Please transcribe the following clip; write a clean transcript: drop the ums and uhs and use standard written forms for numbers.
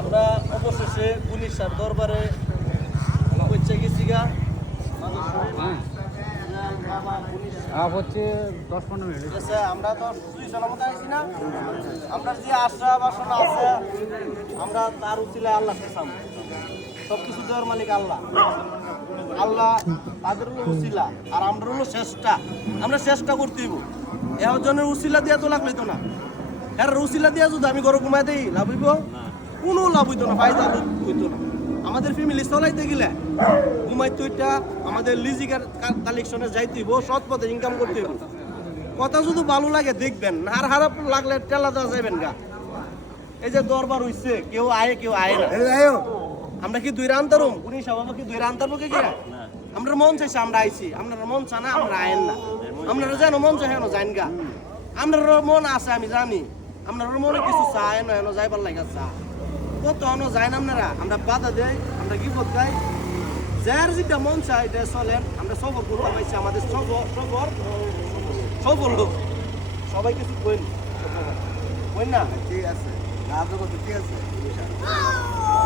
আমরা অবশেষে পুলিশের দরবারে পৌঁছে গেছি গা। হচ্ছে 10-15 মিনিট। ঠিক আছে, আমরা তো সুই সালামত আইছি না, আমরা যে আশা বাসনা আছে আমরা তার উচিলায় আল্লাহকে চাম। সব কিছু দেওয়ার মালিক আল্লাহ। আল্লাহ তাদের হলো উচিলা, আর আমরা হলো চেষ্টা। আমরা চেষ্টা করতে হইব। একজনের উচিলা দিয়া তো লাগলো তো না, হ্যাঁ উচিলা দিয়া যদি আমি ঘরে ঘুমাই দিই লাভ হইব? কোনো লাভ হইতো না, ফায়দা হইতো না। আমাদের ফ্যামিলি চলাইতে গেলে ঘুমাইতে ওইটা আমাদের লিজিকার কালেকশনে যাইতে হইব, সৎ পথে ইনকাম করতে হইব। কথা শুধু ভালো লাগে দেখবেন, আর খারাপ লাগলে টেলা দেওয়া যাবেন গা। এই যে দরবার হইছে, কেউ আয় কেউ আয় না। আমরা কি দুই রান্তারুম উনি সবাই কি দুই রান্তার পক্ষে গিয়া আমরা মন চাইছে আমরা আইছি, আপনার মন চা না আমরা আয়েন না। আপনারা যেন মন চাই হেন যাইন গা। আপনার মন আছে আমি জানি, আপনার মনে কিছু চায় না হেন যাইবার লাগা চা কত হেন যায় না। আপনারা আমরা বাধা দেয়, আমরা গিফট গাই, যার যেটা মন চায় এটা চলেন। আমরা সফর করতে পাইছি, আমাদের সফল হোক। সবাই কিছু কইন কইন না, ঠিক আছে, ঠিক আছে।